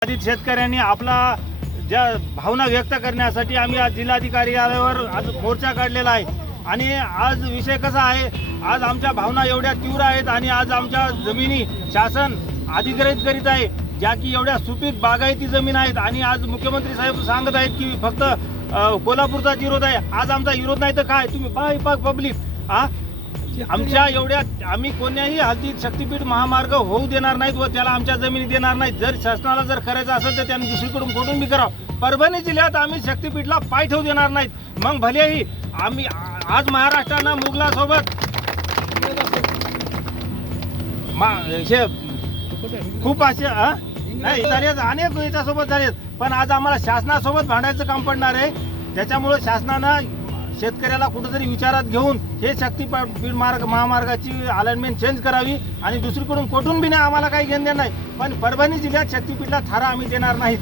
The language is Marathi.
बाधित शेतकऱ्यांनी आपला ज्या भावना व्यक्त करण्यासाठी आम्ही आज जिल्हाधिकारी कार्यालयावर आज मोर्चा काढलेला आहे. आणि आज विषय कसा आहे? आज आमच्या भावना एवढ्या तीव्र आहेत आणि आज आमच्या जमिनी शासन अधिग्रहित करीत आहे ज्या की एवढ्या सुपीक बागायती जमीन आहेत. आणि आज मुख्यमंत्री साहेब सांगत आहेत की फक्त कोल्हापूरचाच कोल्हापूरचा विरोध आहे. आज आमचा विरोध नाही तर काय? तुम्ही पाय पब्लिक हा आमच्या एवढ्या आम्ही कोण्याही हद्दीत शक्तीपीठ महामार्ग होऊ देणार नाहीत व त्याला आमच्या जमिनी देणार नाहीत. जर शासनाला जर करायचं असेल तर त्यांनी दुसरीकडून कुठून बी करावं. परभणी जिल्ह्यात आम्ही शक्तीपीठला पाय ठेवू देणार नाहीत. मग भलेही आम्ही आज महाराष्ट्रानं मुघलासोबत मा- हे खूप असे हा? नाही झालेत. अनेक याच्यासोबत झालेत. पण आज आम्हाला शासनासोबत भांडायचं काम पडणार आहे. त्याच्यामुळे शासनानं शेतकऱ्याला कुठेतरी विचारात घेऊन हे शक्तीपीठ मार्ग महामार्गाची अलाइनमेंट चेंज करावी आणि दुसरीकडून कोठून बी नाही आम्हाला काही घेणं नाही. पण परभणी जिल्ह्यात शक्तीपीठला थारा आम्ही देणार नाहीत.